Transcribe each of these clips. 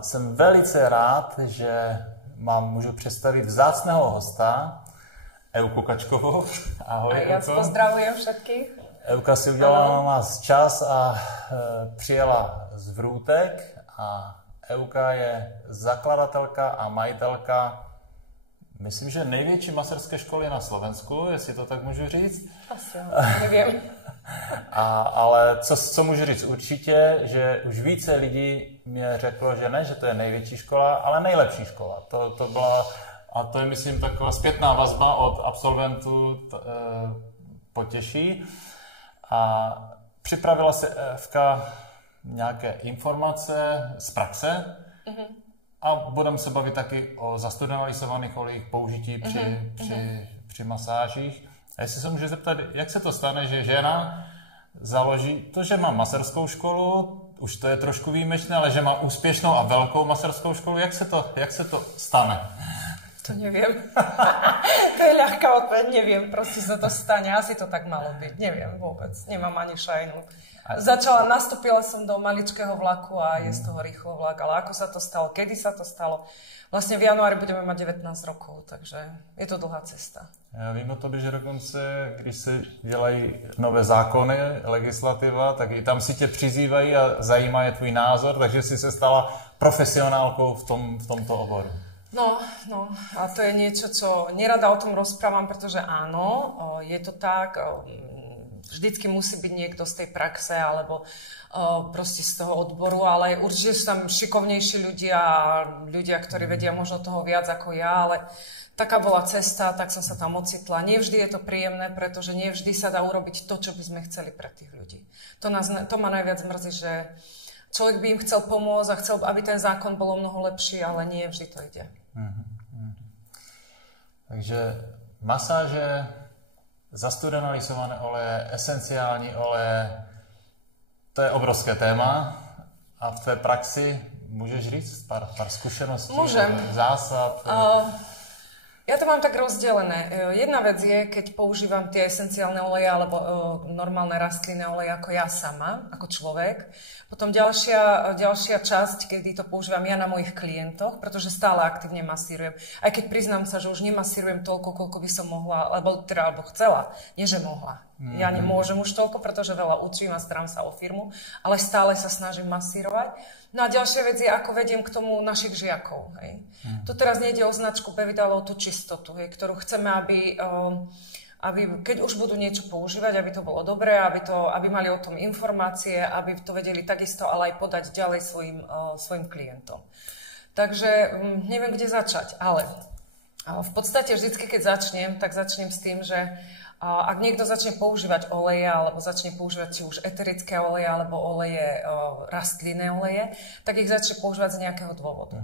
Jsem velice rád, že můžu představit vzácného hosta, Euku Kačkovou. Ahoj, a já pozdravujem všetkých. Euka si udělala na nás čas a přijela z Vrútek. A Euka je zakladatelka a majitelka, myslím, že největší maserské školy na Slovensku, jestli to tak můžu říct. Asi, nevím. Ale co můžu říct určitě, že už více lidí mě řeklo, že ne, že to je největší škola, ale nejlepší škola. To byla, a to je, myslím, taková zpětná vazba od absolventů potěší. A připravila se Evka nějaké informace z praxe a budeme se bavit taky o zastudionalizovaných olejích, použití při masážích. A jestli se může zeptat, jak se to stane, že žena založí to, že má maserskou školu, už to je trošku výjimečné, ale že má úspěšnou a velkou maserskou školu, jak se to stane? To neviem. To je ľahká odpoveď, neviem. Proste sa to stane. Asi to tak malo byť. Neviem vôbec. Nemám ani šajnu. Nastúpila som do maličkého vlaku a je z toho rýchlo vlak. Ale ako sa to stalo? Kedy sa to stalo? Vlastne v januári budeme mať 19 rokov, takže je to dlhá cesta. Já vím o tobě, že dokonce, když se dělají nové zákony, legislativa, tak i tam si tě přizývají a zajímá je tvůj názor, takže si se stala profesionálkou v tomto oboru. No, a to je niečo, čo nerada o tom rozprávam, pretože áno, je to tak, vždycky musí byť niekto z tej praxe alebo proste z toho odboru, ale určite sú tam šikovnejší ľudia, ktorí vedia možno toho viac ako ja, ale taká bola cesta, tak som sa tam ocitla. Nevždy je to príjemné, pretože nevždy sa dá urobiť to, čo by sme chceli pre tých ľudí. To ma najviac mrzí, že človek by im chcel pomôcť a chcel, aby ten zákon bol mnoho lepší, ale nie vždy to ide. Takže masáže, zastudionalizované oleje, esenciální oleje, to je obrovské téma. A v tvé praxi můžeš říct pár zkušeností, zásad? Ja to mám tak rozdelené. Jedna vec je, keď používam tie esenciálne oleje alebo normálne rastlinné oleje ako ja sama, ako človek. Potom ďalšia časť, kedy to používam ja na mojich klientoch, pretože stále aktívne masírujem. Aj keď priznám sa, že už nemasírujem toľko, koľko by som mohla, alebo chcela. Nie, že mohla. Ja nemôžem už toľko, pretože veľa učím a starám sa o firmu, ale stále sa snažím masírovať. No a ďalšia vec je, ako vediem k tomu našich žiakov. Hej. Tu teraz nejde o značku Bevit, ale o tú čistotu, ktorú chceme, aby keď už budú niečo používať, aby to bolo dobré, aby mali o tom informácie, aby to vedeli takisto, ale aj podať ďalej svojim klientom. Takže neviem, kde začať, ale v podstate vždycky, keď začnem, tak začnem s tým, že ak niekto začne používať oleje, alebo začne používať či už eterické oleje, alebo oleje, rastlinné oleje, tak ich začne používať z nejakého dôvodu.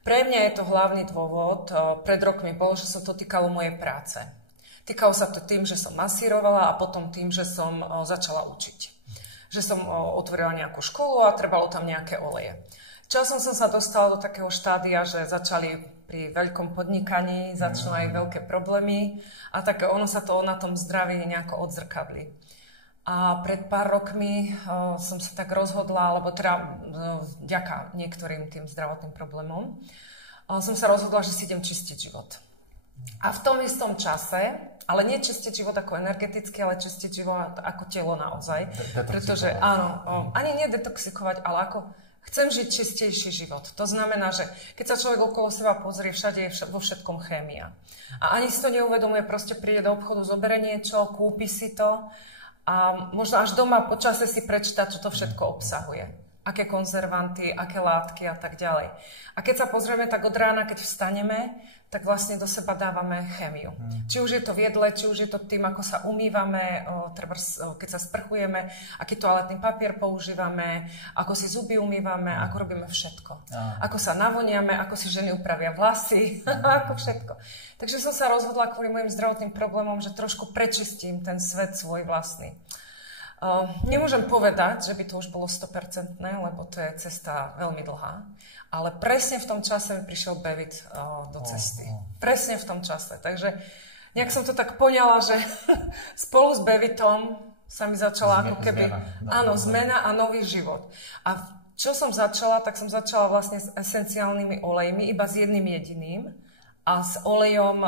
Pre mňa je to hlavný dôvod, pred rokmi bol, že sa to týkalo mojej práce. Týkalo sa to tým, že som masírovala a potom tým, že som začala učiť. Že som otvorila nejakú školu a trebalo tam nejaké oleje. Časom som sa dostala do takého štádia, že začali pri veľkom podnikaní, začnú aj veľké problémy a tak ono sa to na tom zdraví nejako odzrkadlí. A pred pár rokmi som sa tak rozhodla, alebo teda vďaka niektorým tým zdravotným problémom, som sa rozhodla, že si idem čistiť život. A v tom istom čase, ale nie čistiť život ako energeticky, ale čistiť život ako telo naozaj. Pretože áno, ani nie detoxikovať, ale ako chcem žiť čistejší život. To znamená, že keď sa človek okolo seba pozrie, všade je vo všetkom chémia. A ani si to neuvedomuje, proste príde do obchodu, zoberie niečo, kúpi si to a možno až doma po čase si prečíta, čo to všetko obsahuje. Aké konzervanty, aké látky a tak ďalej. A keď sa pozrieme tak od rána, keď vstaneme, tak vlastne do seba dávame chémiu. Či už je to v jedle, či už je to tým, ako sa umývame, keď sa sprchujeme, aký toaletný papier používame, ako si zuby umývame, ako robíme všetko. Ako sa navoniame, ako si ženy upravia vlasy, ako všetko. Takže som sa rozhodla kvôli mojim zdravotným problémom, že trošku prečistím ten svet svoj vlastný. Nemôžem povedať, že by to už bolo 100%, lebo to je cesta veľmi dlhá. Ale presne v tom čase mi prišiel Bevit do cesty. Presne v tom čase. Takže nejak som to tak poňala, že spolu s Bevitom sa mi začala ako keby... Áno, zmena a nový život. A čo som začala, tak som začala vlastne s esenciálnymi olejmi, iba s jedným jediným. A s olejom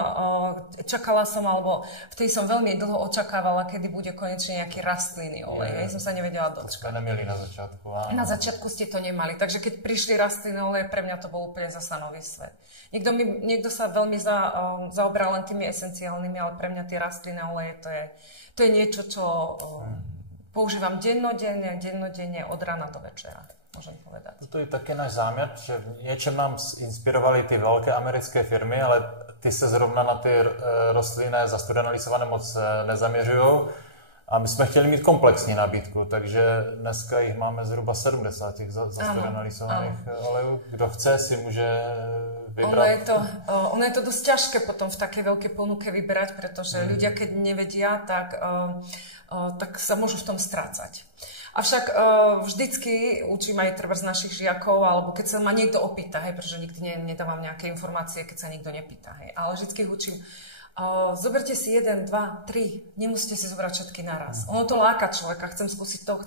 čakala som, alebo vtedy som veľmi dlho očakávala, kedy bude konečne nejaký rastlinný olej. Som sa nevedela dočkať. To sme nemieli na začiatku. Áno. Na začiatku ste to nemali. Takže keď prišli rastlinné oleje, pre mňa to bol úplne zasa nový svet. Niekto sa veľmi zaoberal len tými esenciálnymi, ale pre mňa tie rastlinné oleje, to je niečo, čo používam dennodenne od rána do večera. Môžem povedať. To je také náš záměr, že v něčem nám inspirovaly ty velké americké firmy, ale ty se zrovna na ty rostlinné zastudenalisované moc nezaměřujou. A my jsme chtěli mít komplexní nabídku, takže dneska jich máme zhruba 70 těch zastudenalisovaných olejů. Kdo chce, si může vybrat. Ono je to dosť ťažké potom v takej veľkej ponuke vyberať, pretože ľudia, keď nevedia, tak sa môžu v tom strácať. Avšak vždycky učím aj treba z našich žiakov, alebo keď sa ma niekto opýta, pretože nikdy nedávam nejaké informácie, keď sa nikto nepýta, ale vždycky ich učím, zoberte si 1, 2, 3, nemusíte si zobrať všetky naraz. Ono to láka človeka, chcem skúsiť to,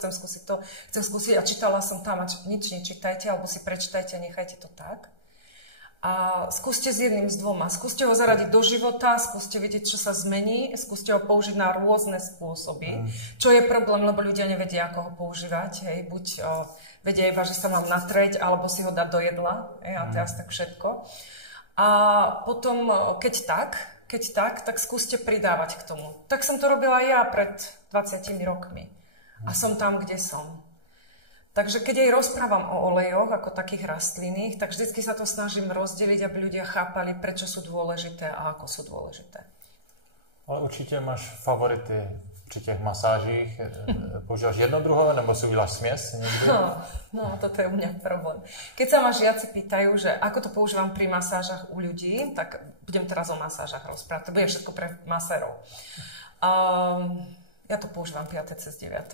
a čítala som tam, a nič nečítajte, alebo si prečítajte a nechajte to tak. A skúste s jedným, s dvoma. Skúste ho zaradiť do života, skúste vidieť, čo sa zmení, skúste ho použiť na rôzne spôsoby. Čo je problém, lebo ľudia nevedia, ako ho používať. Buď vedia iba, že sa mám natrieť, alebo si ho dať do jedla. A to je asi tak všetko. A potom, keď tak skúste pridávať k tomu. Tak som to robila ja pred 20 rokmi. A som tam, kde som. Takže keď aj rozprávam o olejoch ako takých rastlinných, tak vždycky sa to snažím rozdeliť, aby ľudia chápali, prečo sú dôležité a ako sú dôležité. Ale určitě máš favority při těch masážích. Používáš jednodruhové, nebo si uděláš směs někdy? No, toto je u mňa problém. Keď sa ma žiaci pýtajú, že ako to používam pri masážach u ľudí, tak budem teraz o masážach rozprávať. To bude všetko pre masérov. Ja to používam 5. cez 9.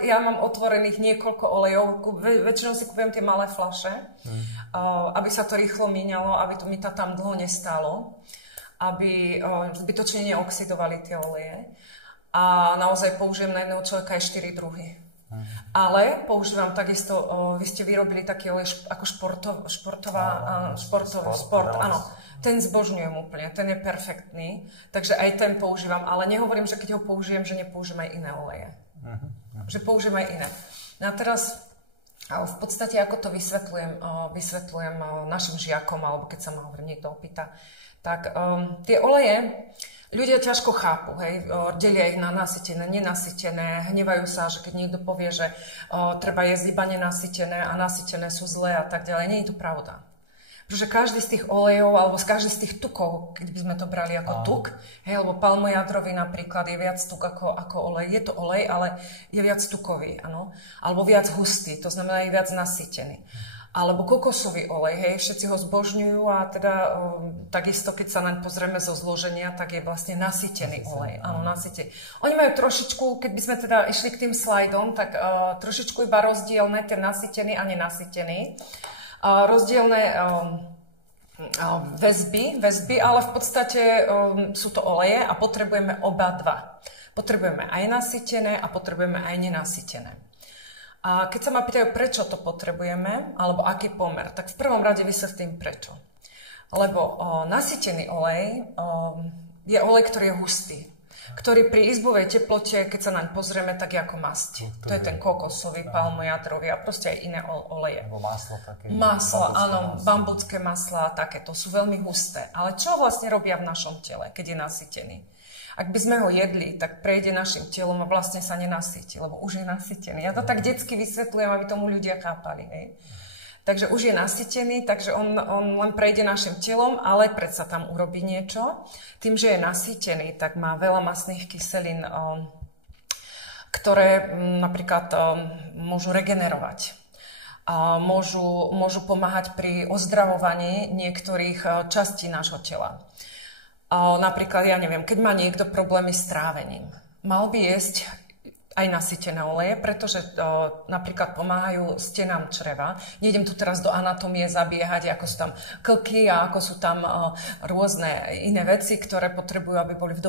Ja mám otvorených niekoľko olejov. Väčšinou si kúpujem tie malé fľaše, aby sa to rýchlo míňalo, aby to mi to tam dlho nestálo, aby zbytočne neoxidovali tie oleje. A naozaj použijem na jedného človeka aj 4 druhy. Ale používam takisto, vy ste vyrobili taký olej ako šport, áno. Ten zbožňujem úplne, ten je perfektný, takže aj ten používam, ale nehovorím, že keď ho použijem, že nepoužijem aj iné oleje. Že použijem aj iné. No a teraz v podstate, ako to vysvetľujem našim žiakom, alebo keď sa ma niekto opýta, tak tie oleje ľudia ťažko chápu, delia ich na nasytené, nenasytené, hnevajú sa, že keď niekto povie, že treba jesť iba nenasytené a nasytené sú zlé a tak ďalej. Nie je to pravda. Pretože každý z tých olejov, alebo každý z tých tukov, keď by sme to brali ako tuk, lebo palmojadrový napríklad je viac tuk ako olej. Je to olej, ale je viac tukový, áno. Alebo viac hustý, to znamená je viac nasýtený. Alebo kokosový olej, všetci ho zbožňujú a teda takisto, keď sa naň pozrieme zo zloženia, tak je vlastne nasýtený olej. Áno, nasýtený. Oni majú trošičku, keď by sme teda išli k tým slajdom, tak trošičku iba rozdielne, ten nasýtený a nenasýtený. Rozdielne väzby, ale v podstate sú to oleje a potrebujeme oba dva. Potrebujeme aj nasýtené a potrebujeme aj nenasýtené. A keď sa ma pýtajú, prečo to potrebujeme, alebo aký pomer, tak v prvom rade vysvetlím prečo. Lebo nasýtený olej je olej, ktorý je hustý, ktorý pri izbovej teplote, keď sa naň pozrieme, tak je ako masť. To je ten kokosový, palmojadrový a proste aj iné oleje. Alebo maslo také. Maslo, áno, bambucké maslá, takéto sú veľmi husté. Ale čo vlastne robia v našom tele, keď je nasýtený? Ak by sme ho jedli, tak prejde našim telom a vlastne sa nenasýti, lebo už je nasýtený. Ja to tak detsky vysvetľujem, aby tomu ľudia chápali. Takže už je nasýtený, takže on len prejde našim telom, ale predsa tam urobí niečo. Tým, že je nasýtený, tak má veľa mastných kyselín, ktoré napríklad môžu regenerovať. Môžu pomáhať pri ozdravovaní niektorých častí nášho tela. Napríklad, ja neviem, keď má niekto problémy s trávením, mal by jesť aj nasýtené oleje, pretože napríklad pomáhajú stenám čreva. Nejdem tu teraz do anatómie zabiehať, ako sú tam klky a ako sú tam rôzne iné veci, ktoré potrebujú, aby boli v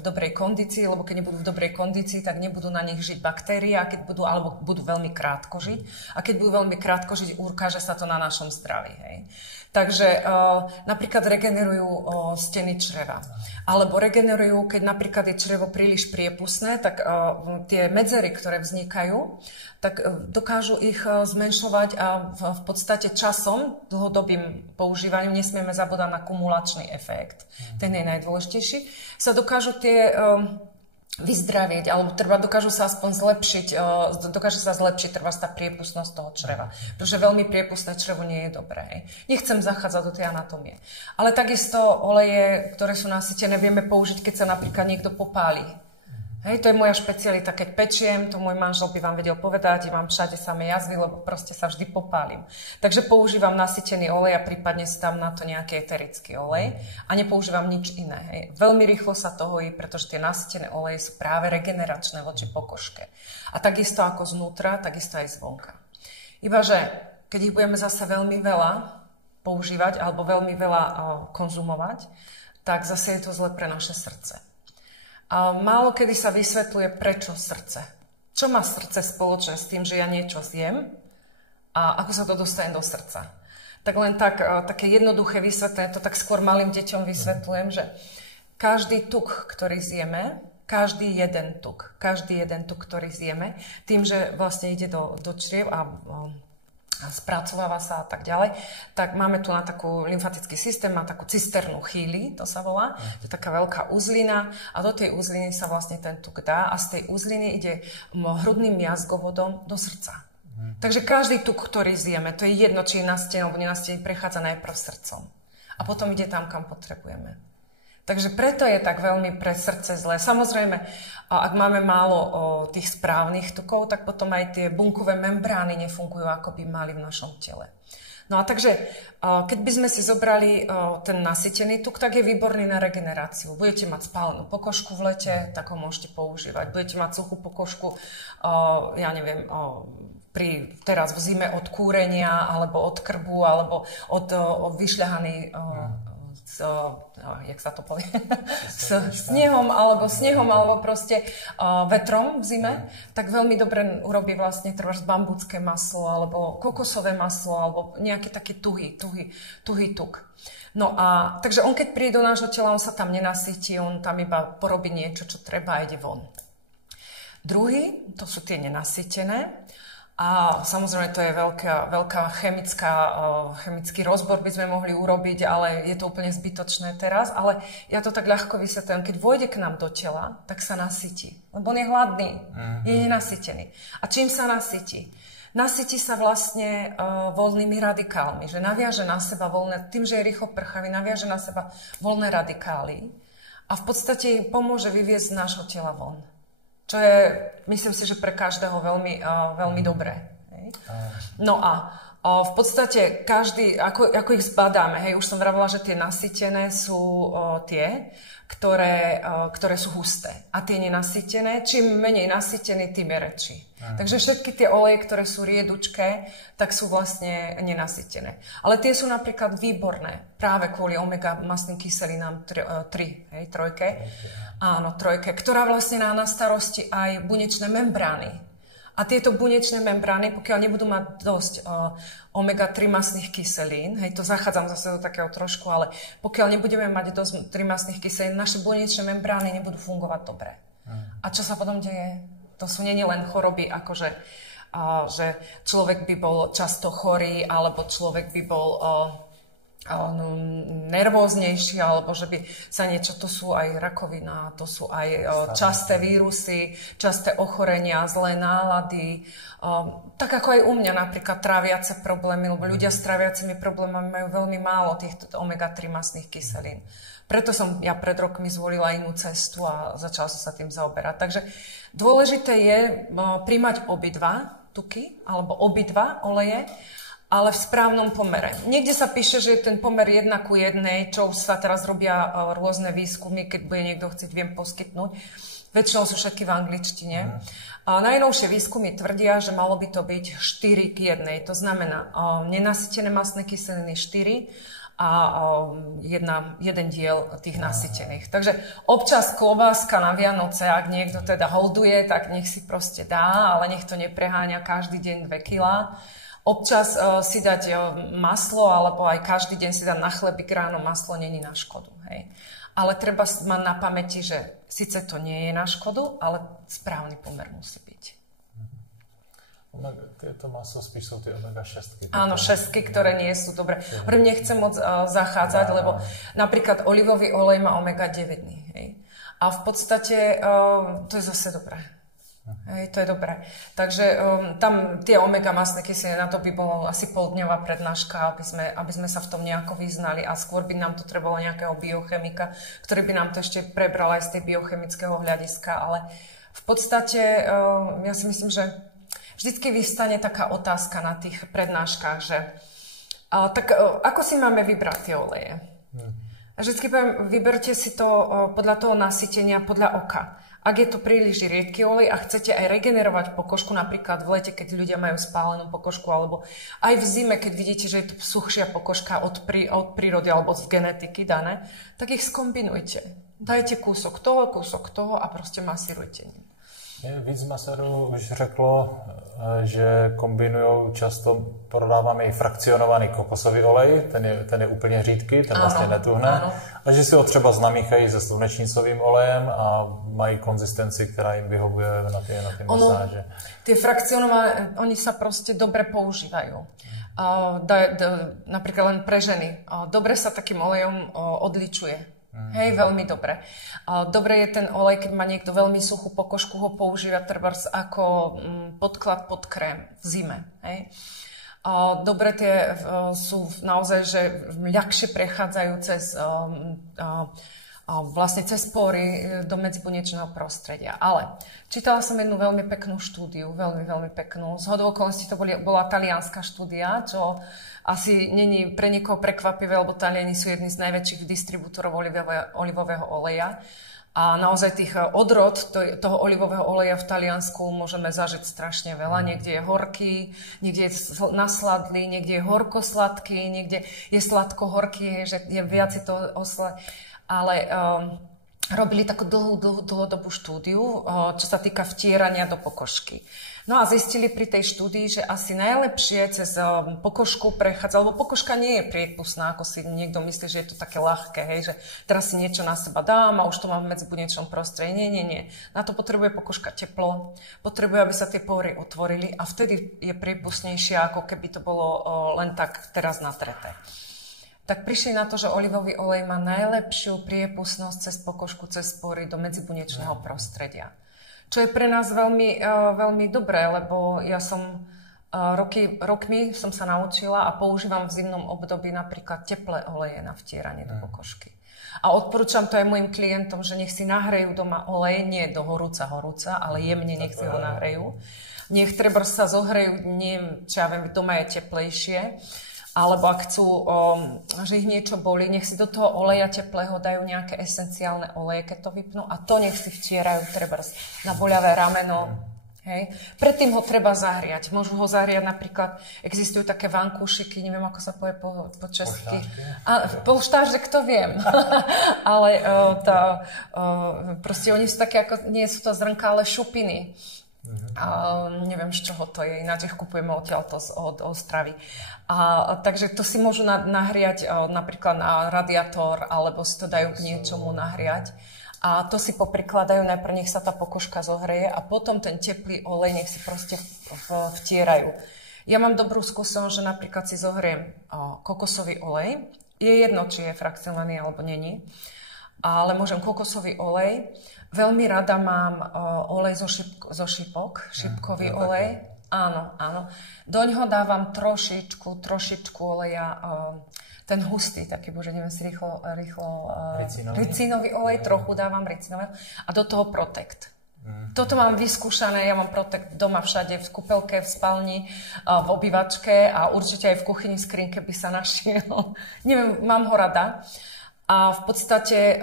dobrej kondícii, lebo keď nebudú v dobrej kondícii, tak nebudú na nich žiť baktérie, alebo budú veľmi krátko žiť. A keď budú veľmi krátko žiť, ukáže sa to na našom zdraví. Hej. Takže napríklad regenerujú steny čreva. Alebo regenerujú, keď napríklad je črevo príliš priepustné, tak tie medzery, ktoré vznikajú, tak dokážu ich zmenšovať a v podstate časom, dlhodobým používaním, nesmieme zabúdať na kumulačný efekt, ten je najdôležitejší, sa dokážu tie vyzdraviť, alebo dokáže sa zlepšiť treba tá priepustnosť toho čreva. Pretože veľmi priepustné črevo nie je dobré. Hej. Nechcem zachádzať do tej anatómie. Ale takisto oleje, ktoré sú nasýtené, vieme použiť, keď sa napríklad niekto popáli. Hej, to je moja špecialita. Keď pečiem, to môj manžel by vám vedel povedať, mám všade samé jazvy, lebo proste sa vždy popálim. Takže používam nasýtený olej a prípadne si tam na to nejaký eterický olej a nepoužívam nič iné. Hej. Veľmi rýchlo sa to hojí, pretože tie nasýtené oleje sú práve regeneračné voči pokožke. A takisto ako znútra, takisto aj zvonka. Ibaže, keď ich budeme zase veľmi veľa používať alebo veľmi veľa konzumovať, tak zase je to zle pre naše srdce. A málo kedy sa vysvetľuje, prečo srdce. Čo má srdce spoločné s tým, že ja niečo zjem a ako sa to dostane do srdca. Tak len také jednoduché vysvetlenie, to tak skôr malým deťom vysvetľujem, že každý tuk, ktorý zjeme, každý jeden tuk, ktorý zjeme, tým, že vlastne ide do čriev a spracováva sa a tak ďalej, tak máme tu na takú lymfatický systém, má takú cisternu chýli, to sa volá, to je taká veľká uzlina a do tej uzliny sa vlastne ten tuk dá a z tej uzliny ide hrudným jazykovodom do srdca. Takže každý tuk, ktorý zjeme, to je jedno, či je na stene alebo nie na stene, prechádza najprv srdcom a potom ide tam, kam potrebujeme. Takže preto je tak veľmi pre srdce zlé. Samozrejme, ak máme málo tých správnych tukov, tak potom aj tie bunkové membrány nefungujú, ako by mali v našom tele. No a takže, keď by sme si zobrali ten nasýtený tuk, tak je výborný na regeneráciu. Budete mať spálenú pokožku v lete, tak ho môžete používať. Budete mať suchú pokožku, teraz v zime od kúrenia, alebo od krbu, alebo od vyšľahanej jak sa to povie, snehom alebo proste vetrom v zime, tak veľmi dobre urobí vlastne trváš bambucké maslo alebo kokosové maslo alebo nejaký taký tuhý tuk. No a takže on keď príde do nášho tela, on sa tam nenasýti, on tam iba porobí niečo, čo treba a ide von. Druhý, to sú tie nenasýtené. A samozrejme, to je veľká chemický rozbor by sme mohli urobiť, ale je to úplne zbytočné teraz. Ale ja to tak ľahko vysvetlím. Keď vôjde k nám do tela, tak sa nasytí. Lebo on je hladný, je nenasytený. A čím sa nasytí? Nasytí sa vlastne voľnými radikálmi. Že naviaže na seba tým, že je rýchlo prchavý, naviaže na seba voľné radikály. A v podstate pomôže vyviesť z nášho tela von. Čo je, myslím si, že pre každého veľmi dobré. Hej. No a v podstate každý, ako ich zbadáme, hej, už som vravila, že tie nasýtené sú tie, ktoré sú husté. A tie nenasýtené, čím menej nasýtený, tým je rečí. Takže všetky tie oleje, ktoré sú riedučké, tak sú vlastne nenasýtené. Ale tie sú napríklad výborné práve kvôli omega mastným kyselinám 3, hej, trojke. Áno, trojke, ktorá vlastne má na starosti aj bunečné membrány. A tieto bunečné membrány, pokiaľ nebudú mať dosť omega-3 mastných kyselín, hej, to zachádzam zase do takého trošku, ale pokiaľ nebudeme mať dosť 3 mastných kyselín, naše bunečné membrány nebudú fungovať dobre. A čo sa potom deje? To sú nie len choroby, akože že človek by bol často chorý, alebo človek by bol nervóznejší, alebo že by sa niečo, to sú aj rakovina, to sú aj časté vírusy, časté ochorenia, zlé nálady. Tak ako aj u mňa napríklad tráviace problémy, lebo ľudia s tráviacimi problémami majú veľmi málo týchto omega-3 mastných kyselín. Preto som ja pred rokmi zvolila inú cestu a začala som sa tým zaoberať. Takže dôležité je príjmať obidva tuky, alebo obidva oleje, ale v správnom pomere. Niekde sa píše, že ten pomer 1:1, čo sa teraz robia rôzne výskumy, keď bude niekto chcieť, viem poskytnúť. Väčšinou sú všetky v angličtine. A najnovšie výskumy tvrdia, že malo by to byť 4:1. To znamená nenasytené mastné kyseliny 4 a jeden diel tých nasytených. Takže občas klobáska na Vianoce, ak niekto teda holduje, tak nech si proste dá, ale nech to nepreháňa každý deň 2 kilá. Občas si dať maslo, alebo aj každý deň si dať na chlebík ráno maslo, není na škodu. Hej. Ale treba mať na pamäti, že síce to nie je na škodu, ale správny pomer musí byť. Tieto maso spíš sú tie omega-6. Áno, 6, ktoré nie sú dobré. Nechcem moc zachádzať, lebo napríklad olivový olej má omega-9. Hej. A v podstate to je zase dobré. Hej, to je dobré. Takže tam tie omega masné kyseliny, na to by bolo asi poldňová prednáška, aby sme sa v tom nejako vyznali a skôr by nám to trebalo nejakého biochemika, ktorý by nám to ešte prebral aj z tej biochemického hľadiska, ale v podstate ja si myslím, že vždycky vyvstane taká otázka na tých prednáškach, že ako si máme vybrať tie oleje? Vždycky poviem, vyberte si to podľa toho nasytenia, podľa oka. Ak je to príliš riedky olej a chcete aj regenerovať pokožku, napríklad v lete, keď ľudia majú spálenú pokožku, alebo aj v zime, keď vidíte, že je to suchšia pokožka od prírody alebo z genetiky dané, tak ich skombinujte. Dajte kúsok toho a proste masírujte ním. Víc masérů už řeklo, že kombinují často, prodáváme i frakcionovaný kokosový olej, ten je úplně řídký, ten vlastně netuhne. Ano. A že si ho třeba znamíchají se slunečnicovým olejem a mají konzistenci, která jim vyhovuje na ty masáže. Tie frakcionované, oni sa proste dobre používajú. Napríklad len pre ženy. Dobre sa takým olejom odličuje. Hej, veľmi dobre. Dobre je ten olej, keď má niekto veľmi suchú pokožku, ho používať trebárs ako podklad pod krém v zime. Hej. Dobre tie sú naozaj, že ľahšie prechádzajú vlastne cez pory do medzibuniečného prostredia. Ale čítala som jednu veľmi peknú štúdiu, veľmi peknú. Zhodou okolností to bola talianska štúdia, čo asi není pre niekoho prekvapivé, lebo Taliani sú jedni z najväčších distribútorov olivového oleja. A naozaj tých odrod toho olivového oleja v Taliansku môžeme zažiť strašne veľa. Niekde je horký, niekde je nasladlý, niekde je horkosladký, niekde je sladko-horký, že je viac to osle. Ale robili takú dlhodobú štúdiu, čo sa týka vtierania do pokožky. No a zistili pri tej štúdii, že asi najlepšie cez pokožku prechádza, lebo pokožka nie je priepustná, ako si niekto myslí, že je to také ľahké, hej, že teraz si niečo na seba dám a už to mám v medzibuniečnom prostredí. Nie. Na to potrebuje pokožka teplo, potrebuje, aby sa tie pory otvorili a vtedy je priepustnejšia, ako keby to bolo len tak teraz natreté. Tak prišli na to, že olivový olej má najlepšiu priepustnosť cez pokožku, cez pory do medzibuniečného prostredia. Čo je pre nás veľmi dobré, lebo ja som rokmi som sa naučila a používam v zimnom období napríklad teplé oleje na vtieranie do pokožky. A odporúčam to aj mojim klientom, že nech si nahrejú doma olej, nie do horúca, ale jemne nech si ho nahrejú. Nech treba sa zohrejú, čo ja viem, doma je teplejšie. Alebo ak chcú, že ich niečo bolí, nech si do toho oleja teplého dajú nejaké esenciálne oleje, keď to vypnú a to nech si vtierajú trebárs na boľavé rameno. Hej. Predtým ho treba zahriať. Môžu ho zahriať napríklad, existujú také vankúšiky, neviem, ako sa povie po česky. Polštářek, to viem. Ale proste oni sú také, ako nie sú to zrnká, ale šupiny. Neviem, z čoho to je, ináč ich kupujeme odtiaľto od Ostravy. Takže to si môžu nahriať napríklad na radiátor, alebo si to dajú k niečomu nahriať. A to si poprikladajú, najprv nech sa tá pokožka zohreje a potom ten teplý olej nech si proste vtierajú. Ja mám dobrú skúsenosť, že napríklad si zohriem kokosový olej. Je jedno, či je frakcionovaný alebo není. Ale môžem kokosový olej. Veľmi rada mám olej zo šipok, šipkový olej. Áno. Doňho dávam trošičku oleja, ten hustý, taký, bože, neviem si rýchlo ricinový olej, trochu dávam ricinového a do toho Protect. Toto mám vyskúšané, ja mám Protect doma všade, v kúpeľke, v spálni, v obývačke a určite aj v kuchyni, v skrinke by sa našiel. Neviem, mám ho rada. A v podstate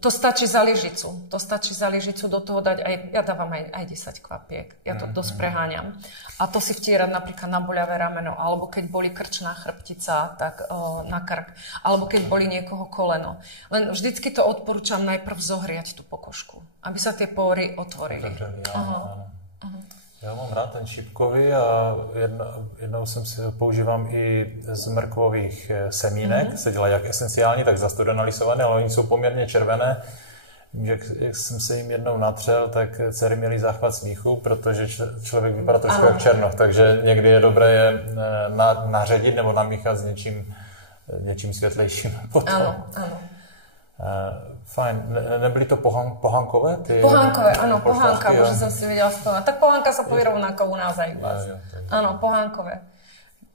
to stačí za lyžicu. To stačí za lyžicu do toho dať aj, ja dávam aj 10 kvapiek. Ja to dosť preháňam. A to si vtierať napríklad na boľavé rameno, alebo keď boli krčná chrbtica, tak na krk, alebo keď boli niekoho koleno. Len vždycky to odporúčam najprv zohriať tú pokožku, aby sa tie pory otvorili. Já mám rád ten šípkový a jednou používám i z mrkvových semínek, se dělají jak esenciální, tak zastudenalisované, ale oni jsou poměrně červené. Jak jsem se jim jednou natřel, tak dcery měly záchvat smíchu, protože člověk vypadá trošku jak černoch, takže někdy je dobré je naředit nebo namíchat s něčím světlejším potom. Ano. Fajn. Nebyly to pohánkové? Pohánkové, áno, pohánka, bože som si vedela spomínať. Tak pohánka sa povie rovnako u nás aj u vás. Áno, pohánkové.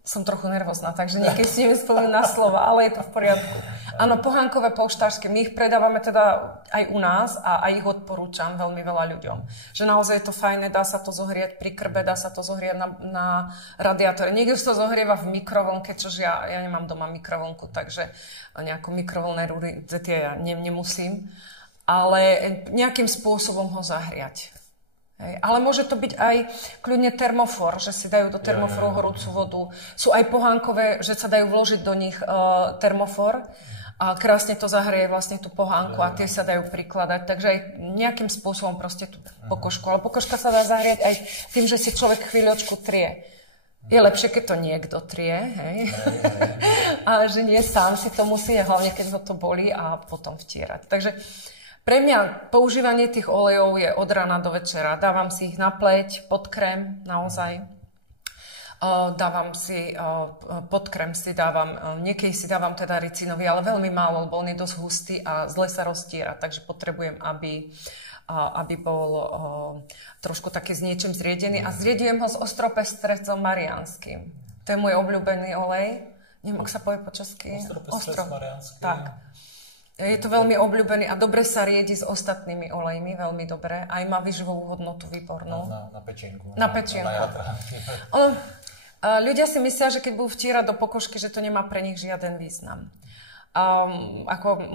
Som trochu nervózna, takže niekedy si neviem na slova, ale je to v poriadku. Áno, pohánkové polštářky, my ich predávame teda aj u nás a ich odporúčam veľmi veľa ľuďom. Že naozaj je to fajné, dá sa to zohriať pri krbe, dá sa to zohriať na radiátore. Niekto sa to zohrieva v mikrovlnke, čož ja nemám doma mikrovlnku, takže nejakú mikrovlnné rúry ja nemusím. Ale nejakým spôsobom ho zahriať. Hej. Ale môže to byť aj kľudne termofor, že si dajú do termoforu horúcu vodu. Sú aj pohánkové, že sa dajú vložiť do nich termofor a krásne to zahrie vlastne tú pohánku a tie sa dajú prikladať. Takže aj nejakým spôsobom proste tú pokožku. Ale pokožka sa dá zahrieť aj tým, že si človek chvíľočku trie. Je lepšie, keď to niekto trie, hej? A že nie sám si to musí, hlavne keď to bolí a potom vtierať. Takže pre mňa používanie tých olejov je od rána do večera. Dávam si ich na pleť, pod krém, naozaj. Dávam si, pod krém si dávam, niekedy si dávam teda ricinový, ale veľmi málo, lebo on je dosť hustý a zle sa roztiera, takže potrebujem, aby bol trošku taký s niečím zriedený. A zriedujem ho s ostropestrecom mariánskym. To je môj obľúbený olej. Neviem, ak sa povie po česky. Ostropestrec mariánsky. Tak. Je to veľmi obľúbený a dobre sa riedi s ostatnými olejmi, veľmi dobre. Aj má výživovú hodnotu výbornú. Na pečinku. Na pečinku. Ľudia si myslia, že keď budú vtierať do pokožky, že to nemá pre nich žiaden význam.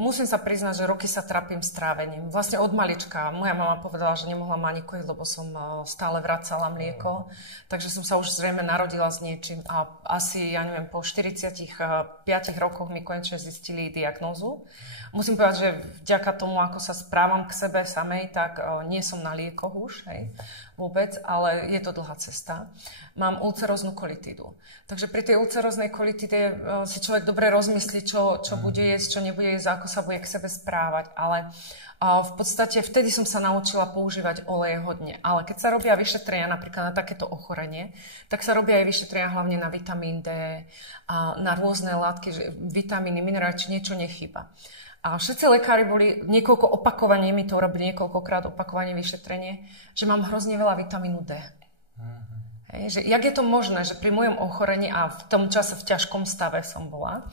Musím sa priznať, že roky sa trápim s trávením. Vlastne od malička. Moja mama povedala, že nemohla ma ani kojiť, lebo som stále vracala mlieko. Takže som sa už zrejme narodila s niečím. A asi, ja neviem, po 45 rokoch mi konečne zistili diagnózu. Musím povedať, že vďaka tomu, ako sa správam k sebe samej, tak nie som na liekoch už, hej, vôbec, ale je to dlhá cesta. Mám ulceróznu kolitídu. Takže pri tej ulceróznej kolitíde si človek dobre rozmyslí, čo bude jesť, čo nebude jesť, ako sa bude k sebe správať. Ale v podstate vtedy som sa naučila používať oleje hodne. Ale keď sa robia vyšetrenia napríklad na takéto ochorenie, tak sa robia aj vyšetrenia hlavne na vitamín D a na rôzne látky, vitamíny, minerály, či niečo nechýba. A všetci lekári boli niekoľko opakovaní, mi to urobili niekoľkokrát opakovanie vyšetrenie, že mám hrozne veľa vitamínu D. Hej, že jak je to možné, že pri mojom ochorení a v tom čase v ťažkom stave som bola,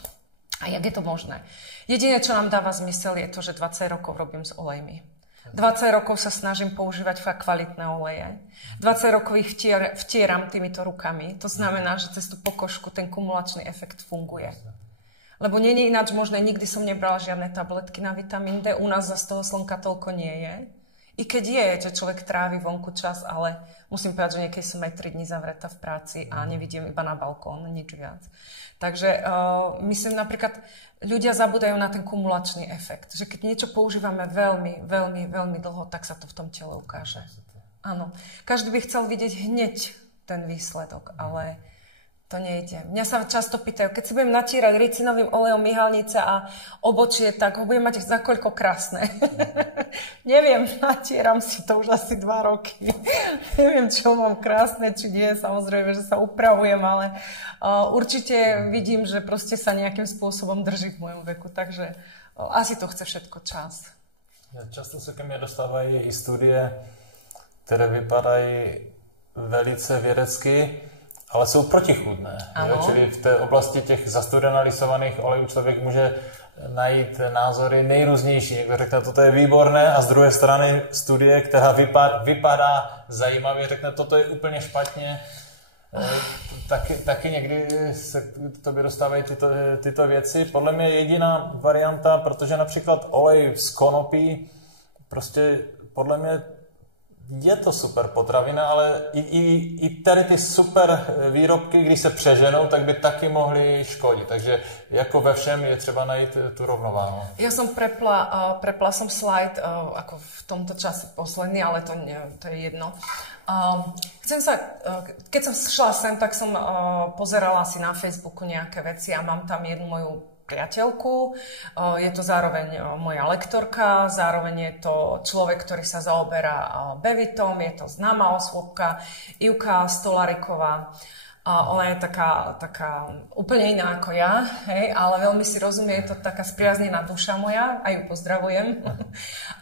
a jak je to možné? Jediné, čo nám dáva zmysel, je to, že 20 rokov robím s olejmi. 20 rokov sa snažím používať fakt kvalitné oleje. 20 rokov ich vtieram týmito rukami. To znamená, že cez tú pokožku ten kumulačný efekt funguje. Lebo nie je ináč možné, nikdy som nebrala žiadne tabletky na vitamín D, u nás za z toho slnka toľko nie je. I keď je, že človek trávi vonku čas, ale musím povedať, že niekedy som aj 3 dní zavretá v práci a nevidím iba na balkón, nič viac. Takže myslím napríklad, ľudia zabúdajú na ten kumulačný efekt, že keď niečo používame veľmi, veľmi, veľmi dlho, tak sa to v tom tele ukáže. Áno, každý by chcel vidieť hneď ten výsledok, ale to nejde. Mňa sa často pýtajú, keď si budem natírať ricinovým olejom myhalnice a obočie, tak ho budem mať za koľko krásne. Neviem, natieram si to už asi 2 roky. Neviem, čo mám krásne, či nie. Samozrejme, že sa upravujem, ale určite vidím, že proste sa nejakým spôsobom drží v mojom veku. Takže asi to chce všetko čas. Často se ke mně dostávají i studie, které vypadají velice vědecky, ale jsou protichůdné. Čili v té oblasti těch zastudenalisovaných olejů člověk může najít názory nejrůznější. Někdo řekne, toto je výborné, a z druhé strany studie, která vypadá zajímavě, řekne, toto je úplně špatně. Taky někdy se k tobě dostávají tyto věci. Podle mě jediná varianta, protože například olej z konopí, prostě podle mě je to super potravina, ale i tady ty super výrobky, když se přeženou, tak by taky mohly škodit. Takže jako ve všem je třeba najít tu rovnováhu. Ja som prepla som slide ako v tomto čase posledný, ale to je jedno. Keď som šla sem, tak som pozerala si na Facebooku nejaké veci a mám tam jednu moju priateľku, je to zároveň moja lektorka, zároveň je to človek, ktorý sa zaoberá bevitom, je to známa osôbka, Ivka Stolariková. Ona je taká úplne iná ako ja, hej, ale veľmi si rozumie, je to taká spriaznená duša moja, a ju pozdravujem.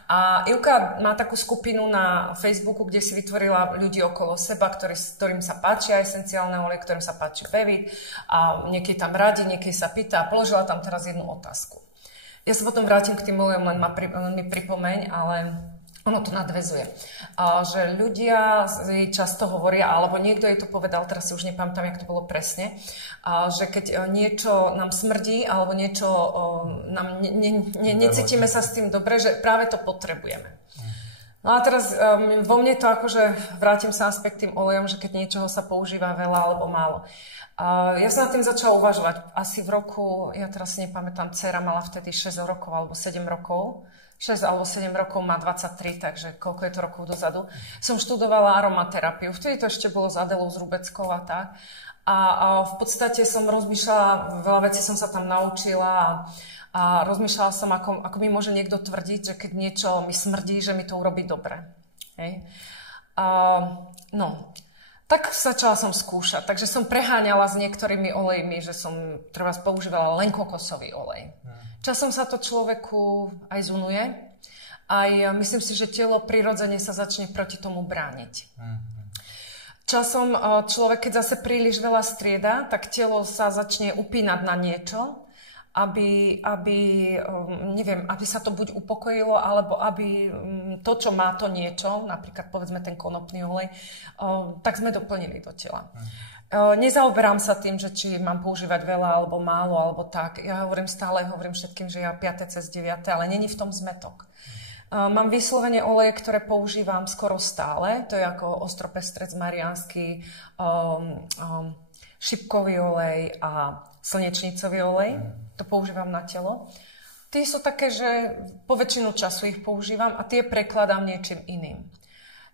A Ivka má takú skupinu na Facebooku, kde si vytvorila ľudí okolo seba, ktorým sa páčia esenciálne oleje, ktorým sa páči bevit a niekedy tam radí, niekedy sa pýta a položila tam teraz jednu otázku. Ja sa potom vrátim k tým olejom, len mi pripomeň, ale ono to nadväzuje. Že ľudia jej často hovoria, alebo niekto jej to povedal, teraz si už nepamätám, jak to bolo presne, že keď niečo nám smrdí, alebo niečo nám necítime sa s tým dobre, že práve to potrebujeme. No a teraz vo mne to akože, vrátim sa naspäť k tým olejom, že keď niečoho sa používa veľa alebo málo. Ja som nad tým začala uvažovať asi v roku, ja teraz si nepamätám, dcera mala vtedy 6 rokov alebo 7 rokov, 6 alebo 7 rokov, má 23, takže koľko je to rokov dozadu. Som študovala aromaterapiu, vtedy to ešte bolo s Adelou Zrubeckou a tak. A v podstate som rozmýšľala, veľa vecí som sa tam naučila a rozmýšľala som, ako mi môže niekto tvrdiť, že keď niečo mi smrdí, že mi to urobí dobre. Hej. Tak začala som skúšať, takže som preháňala s niektorými olejmi, že som treba používala len kokosový olej. Časom sa to človeku aj zunuje, aj myslím si, že telo prirodzene sa začne proti tomu brániť. Časom človek, keď zase príliš veľa strieda, tak telo sa začne upínať na niečo, aby sa to buď upokojilo, alebo aby to, čo má to niečo, napríklad povedzme ten konopný olej, tak sme doplnili do tela. Nezaoberám sa tým, že či mám používať veľa alebo málo, alebo tak. Ja hovorím všetkým, že ja 5. cez 9. ale není v tom zmetok. Mám vyslovene oleje, ktoré používam skoro stále. To je ako ostropestrec mariánsky, šipkový olej a slnečnicový olej. To používam na telo. Tie sú také, že po väčšinu času ich používam a tie prekladám niečím iným.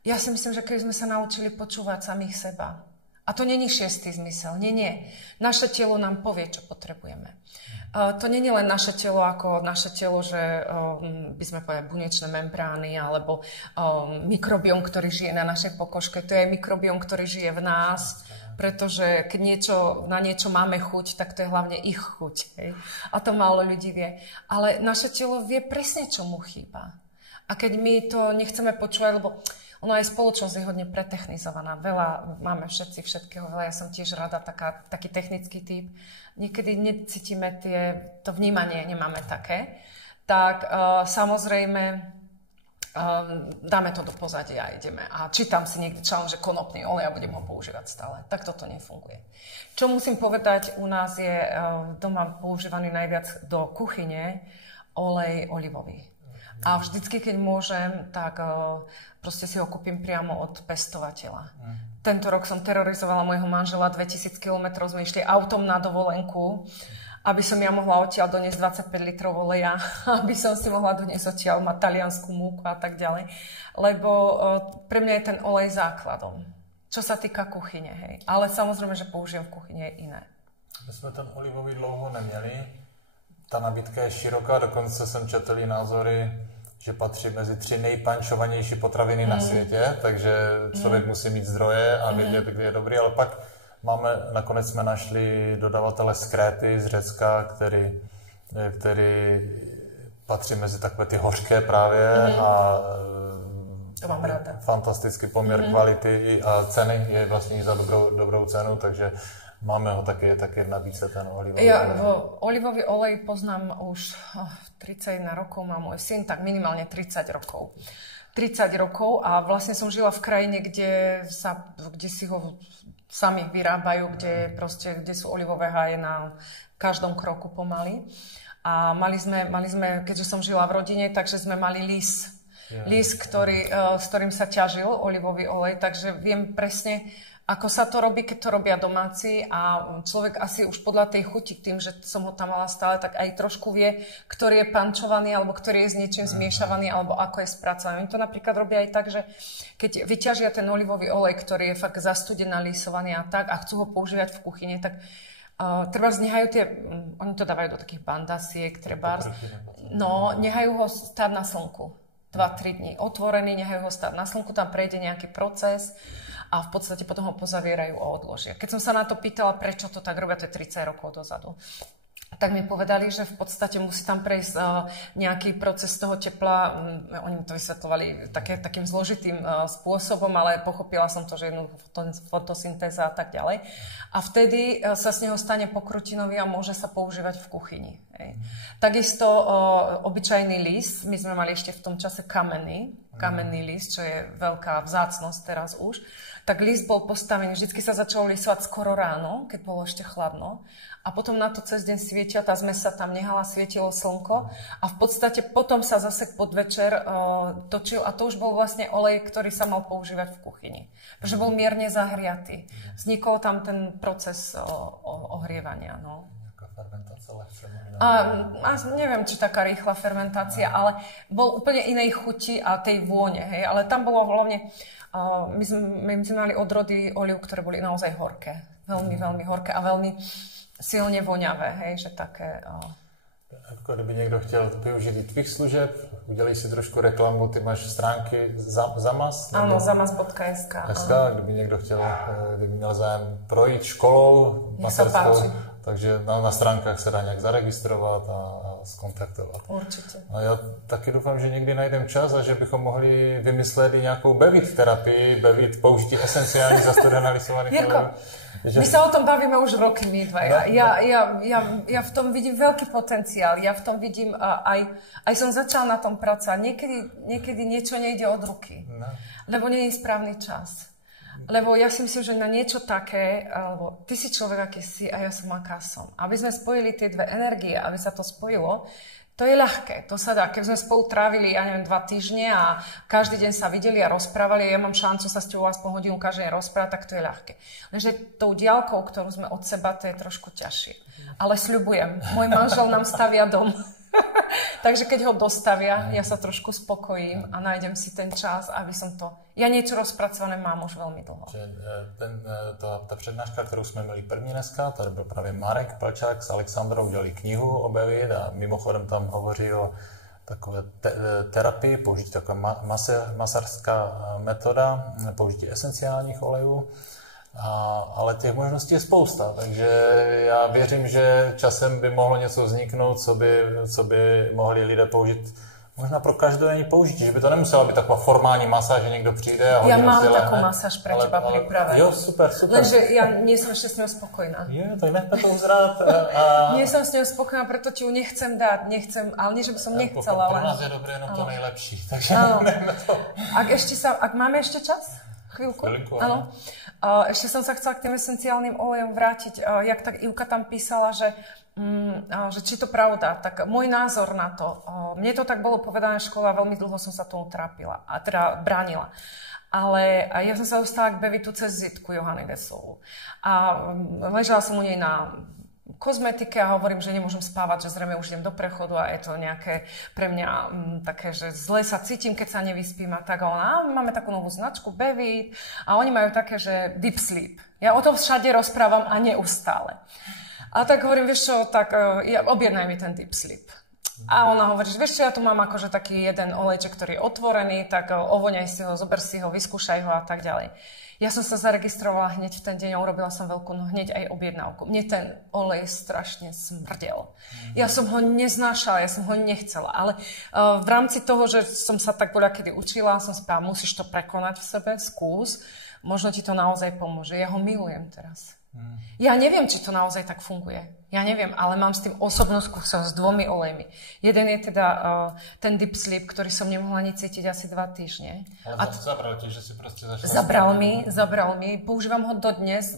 Ja si myslím, že keby sme sa naučili počúvať samých seba, a to není šiestý zmysel. Nie. Naše telo nám povie, čo potrebujeme. To nie je len naše telo ako naše telo, že by sme povedali bunečné membrány alebo mikrobióm, ktorý žije na našej pokožke. To je mikrobióm, ktorý žije v nás, pretože keď na niečo máme chuť, tak to je hlavne ich chuť. Hej? A to málo ľudí vie. Ale naše telo vie presne, čo mu chýba. A keď my to nechceme počúvať, lebo ono aj spoločnosť je hodne pretechnizovaná. Veľa máme všetci všetkého, veľa. Ja som tiež rada taký technický typ. Niekedy necítime to vnímanie, nemáme také. Tak samozrejme dáme to do pozadia a ideme. A čítam si niekde článok, že konopný olej a budem ho používať stále. Tak toto nefunguje. Čo musím povedať, u nás je doma používaný najviac do kuchyne olej olivový. A vždycky, keď môžem, tak proste si ho kúpim priamo od pestovateľa. Tento rok som terorizovala môjho manžela, 2000 km sme išli autom na dovolenku, aby som ja mohla odtiaľ doniesť 25 litrov oleja, aby som si mohla doniesť odtiaľ mať taliansku múku a tak ďalej. Lebo pre mňa je ten olej základom, čo sa týka kuchyne. Hej. Ale samozrejme, že použijem v kuchyni aj iné. My jsme ten olivový dlouho neměli. Ta nabídka je široká, dokonce jsem četl názory, že patří mezi 3 nejpančovanější potraviny na světě, takže člověk musí mít zdroje a vědět, kde je dobrý, ale pak nakonec jsme našli dodavatele z Kréty, z Řecka, který patří mezi takové ty hořké právě a to mám ráda. Fantastický poměr kvality a ceny je vlastně za dobrou cenu, takže máme ho také nabídce, ten olivový olej. Olivový olej poznám už 31 rokov, má môj syn, tak minimálne 30 rokov. 30 rokov a vlastne som žila v krajine, kde si ho sami vyrábajú, kde sú olivové háje na každom kroku pomaly. A mali sme, keďže som žila v rodine, takže sme mali lis, s ktorým sa ťažil olivový olej, takže viem presne, ako sa to robí, keď to robia domáci a človek asi už podľa tej chuti, tým, že som ho tam mala stále, tak aj trošku vie, ktorý je pančovaný, alebo ktorý je s niečím zmiešavaný, alebo ako je spracovaný. Oni to napríklad robia aj tak, že keď vyťažia ten olivový olej, ktorý je fakt zastudený, lisovaný a tak, a chcú ho používať v kuchyni, tak trebárs nehajú oni to dávajú do takých bandasiek, trebárs, no nehajú ho stáť na slnku 2-3 dní. Otvorený, nehajú ho stáť na slnku, tam prejde nejaký proces a v podstate potom ho pozavierajú a odložia. Keď som sa na to pýtala, prečo to tak robia, to je 30 rokov dozadu, tak mi povedali, že v podstate musí tam prejsť nejaký proces toho tepla. Oni mi to vysvetľovali takým zložitým spôsobom, ale pochopila som to, že je fotosyntéza a tak ďalej. A vtedy sa z neho stane pokrutinový a môže sa používať v kuchyni. Hej. Takisto obyčajný list, my sme mali ešte v tom čase kamenný list, čo je veľká vzácnosť teraz už, tak list bol postavený, vždycky sa začalo lisovať skoro ráno, keď bolo ešte chladno. A potom na to cez deň svietia, tá zmes sa tam nehala, svietilo slnko a v podstate potom sa zase podvečer točil a to už bol vlastne olej, ktorý sa mal používať v kuchyni. Pretože bol mierne zahriatý. Vznikol tam ten proces ohrievania. No. Neviem, či taká rýchla fermentácia, ale bol úplne inej chuti a tej vône. Hej? Ale tam bolo hlavne, my sme mali odrody oliv, ktoré boli naozaj horké. Veľmi, veľmi horké a veľmi silne voňavé, hej, že také... Ako kdyby někdo chtěl využít i tvých služeb, udělej si trošku reklamu, ty máš stránky Zamaz? Áno, zamaz.sk. Kdyby někdo chtěl, kdyby měl zájem projít školou materskou, takže na stránkách se dá nějak zaregistrovat a skontaktovat. Určitě. A já taky doufám, že někdy najdem čas a že bychom mohli vymyslet i nějakou bevit terapii, použití esenciálních zastudenalisovaných olejů. My sa o tom bavíme už roky, my dvaja. Ja v tom vidím veľký potenciál. Ja v tom vidím aj som začala na tom pracovať. Niekedy niečo nejde od ruky. No. Lebo nie je správny čas. Lebo ja si myslím, že na niečo také, alebo ty si človek, aký si a ja som, aká som. Aby sme spojili tie dve energie, aby sa to spojilo, to je ľahké, to sa dá. Keď sme spolu trávili, 2 týždne a každý deň sa videli a rozprávali a ja mám šancu sa s tebou aspoň hodinu každý deň rozprávať, tak to je ľahké. Lenže tou diaľkou, ktorú sme od seba, to je trošku ťažšie. Ale sľubujem, môj manžel nám stavia dom. Takže keď ho dostavia, ja sa trošku spokojím a nájdem si ten čas, aby som to... Ja niečo rozpracované mám už veľmi dlho. Ta přednáška, kterou jsme měli první dneska, tady byl právě Marek Pelčák s Alexandrou, udělali knihu Objevit a mimochodem tam hovoří o takové terapii, použití taková masarská metoda, použití esenciálních olejů. Ale těch možností je spousta, takže já věřím, že časem by mohlo něco vzniknout, co by mohli lidé použít možná pro každodenní použití, že by to nemusela být taková formální masáž, že někdo přijde a hodí mám takú masáž pre teba pripravenú. Jo, super. Lenže ja nie som ešte s ňou spokojná. Jo, tak nechme to uzrát. Nie som s ňou spokojná, preto ti ju nechcem dať, ale nie, že by som nechcela. Pro nás je dobré jenom to nejlepší, takže nechme to. Ak máme ešte čas? Chvíľku? Áno. Ešte som sa chcela k tým esenciálnym olejom vrátiť. Jak tak Ivka tam písala, že či to pravda. Tak môj názor na to, mne to tak bolo povedané v škole a veľmi dlho som sa tomu trápila, a teda bránila. Ale ja som sa dostala k Bevitu cez Zitku Johany Veselú. A ležala som u nej na kozmetike a hovorím, že nemôžem spávať, že zrejme už idem do prechodu a je to nejaké pre mňa také, že zle sa cítim, keď sa nevyspím a tak. A ona, máme takú novú značku Bevit a oni majú také, že deep sleep. Ja o tom všade rozprávam a neustále. A tak hovorím, vieš čo, tak objednaj mi ten deep sleep. A ona hovorí, že vieš čo, ja tu mám akože taký jeden olejček, ktorý je otvorený, tak ovoňaj si ho, zober si ho, vyskúšaj ho a tak ďalej. Ja som sa zaregistrovala hneď v ten deň a urobila som veľkú, hneď aj objednávku. Mne ten olej strašne smrdel. Ja som ho neznášala, ja som ho nechcela, ale v rámci toho, že som sa tak voľakedy učila, som si povedala, musíš to prekonať v sebe, skús, možno ti to naozaj pomôže. Ja ho milujem teraz. Ja neviem, či to naozaj tak funguje. Ja neviem, ale mám s tým osobnú skúsenosť s 2 olejmi. Jeden je teda ten Deep Sleep, ktorý som nemohla ani cítiť asi 2 týždne. Ale zabral ti, že si proste začala... Zabral mi. Používam ho dodnes.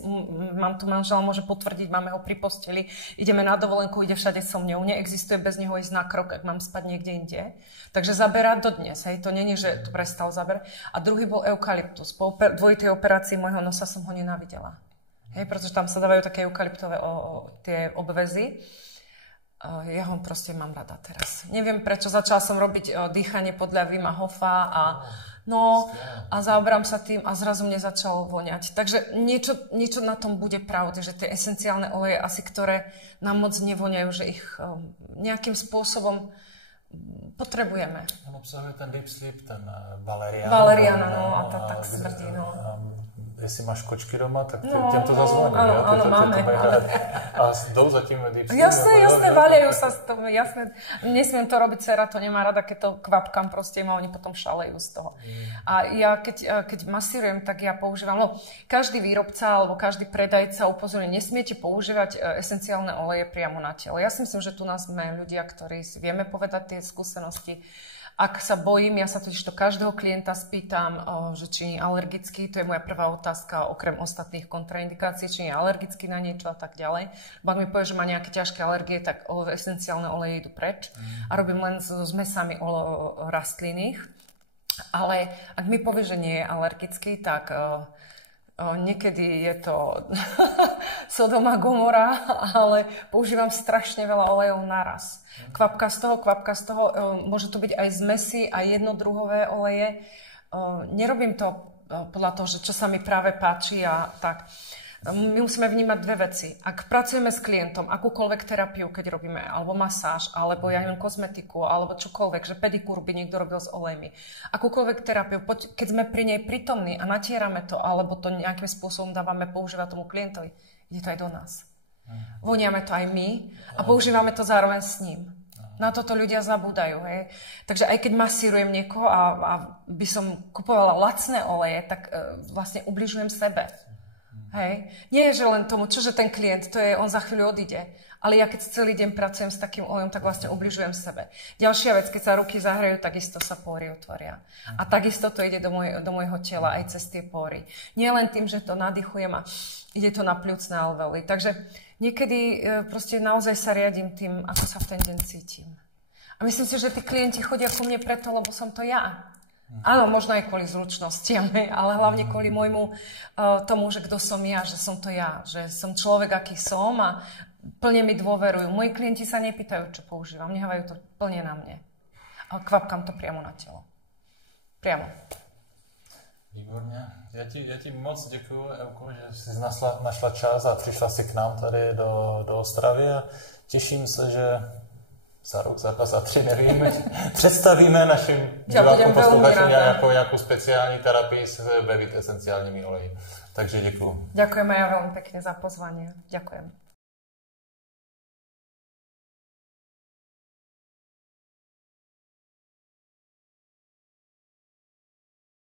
Mám tu manžela, môže potvrdiť, máme ho pri posteli. Ideme na dovolenku, ide všade so mňou. Neexistuje bez neho ísť na krok, ak mám spať niekde inde. Takže zaberá dodnes. Hej. To nie je, že to prestal zaberať. A druhý bol eukalyptus. Po dvojitej operácii môjho nosa som ho nenávidela. Hej, pretože tam sa dávajú také eukalyptové tie obvezy. Ja ho proste mám rada teraz. Neviem prečo, začala som robiť dýchanie podľa Wima Hofa a zaoberám sa tým a zrazu mne začalo voňať. Takže niečo na tom bude pravde, že tie esenciálne oleje asi, ktoré nám moc nevoňajú, že ich nejakým spôsobom potrebujeme. On obsahuje ten Deep Sleep, ten valerian. Valeriana, a to tak smrdí, Jestli máš kočky doma, tak těm to zazvoní. Áno, máme. A jdou za tím Deep Sleep. Jasné, valiajú sa z toho, jasné. Nesmiem to robiť, dcera to nemá rada, keď to kvapkám proste a oni potom šalejú z toho. A ja keď masírujem, tak ja používam, každý výrobca alebo každý predajca upozorňuje, nesmiete používať esenciálne oleje priamo na telo. Ja si myslím, že tu nás sme ľudia, ktorí si vieme povedať tie skúsenosti. Ak sa bojím, ja sa totiž to každého klienta spýtam, že či nie je alergický, to je moja prvá otázka, okrem ostatných kontraindikácií, či nie je alergický na niečo a tak ďalej. Bo ak mi povie, že má nejaké ťažké alergie, tak esenciálne oleje idú preč a robím len so zmesami rastlinných. Ale ak mi povie, že nie je alergický, tak niekedy je to Sodoma Gomora, ale používam strašne veľa olejov naraz. Kvapka z toho, môže to byť aj zmesy, aj jednodruhové oleje. Nerobím to podľa toho, že čo sa mi práve páči a tak. My musíme vnímať 2 veci. Ak pracujeme s klientom, akúkoľvek terapiu, keď robíme, alebo masáž, alebo ja neviem, kozmetiku, alebo čokoľvek, že pedikúr by niekto robil s olejmi. Akúkoľvek terapiu, keď sme pri nej prítomní a natierame to, alebo to nejakým spôsobom dávame používať tomu klientovi, ide to aj do nás. Voniame to aj my a používame to zároveň s ním. Na toto ľudia zabúdajú. Hej? Takže aj keď masírujem niekoho a by som kupovala lacné oleje, tak vlastne ubližujem sebe. Hej. Nie je, že len tomu, čože ten klient, to je, on za chvíľu odíde. Ale ja keď celý deň pracujem s takým olejom, tak vlastne ubližujem sebe. Ďalšia vec, keď sa ruky zahrajú, takisto sa póry otvoria. A takisto to ide do môjho tela aj cez tie póry. Nie len tým, že to nadýchujem a ide to na pľucné alveoly. Takže niekedy proste naozaj sa riadím tým, ako sa v ten deň cítim. A myslím si, že tí klienti chodia ku mne preto, lebo som to ja. Áno, možno aj kvôli zručnostiam, ale hlavne kvôli môjmu tomu, že kto som ja, že som to ja, že som človek, aký som a plne mi dôverujú. Moji klienti sa nepýtajú, čo používam, nehávajú to plne na mne. A kvapkám to priamo na telo. Priamo. Výborně. Já ti moc děkuju, Evko, že jsi našla čas a přišla si k nám tady do Ostravy a těším se, že za rok, za 2, za 3, nevím, představíme našim divákům, posluchačům nějakou speciální terapii s esenciálnymi oleji. Takže děkuju. Ďakujem aj ja veľmi pekne za pozvanie. Ďakujem.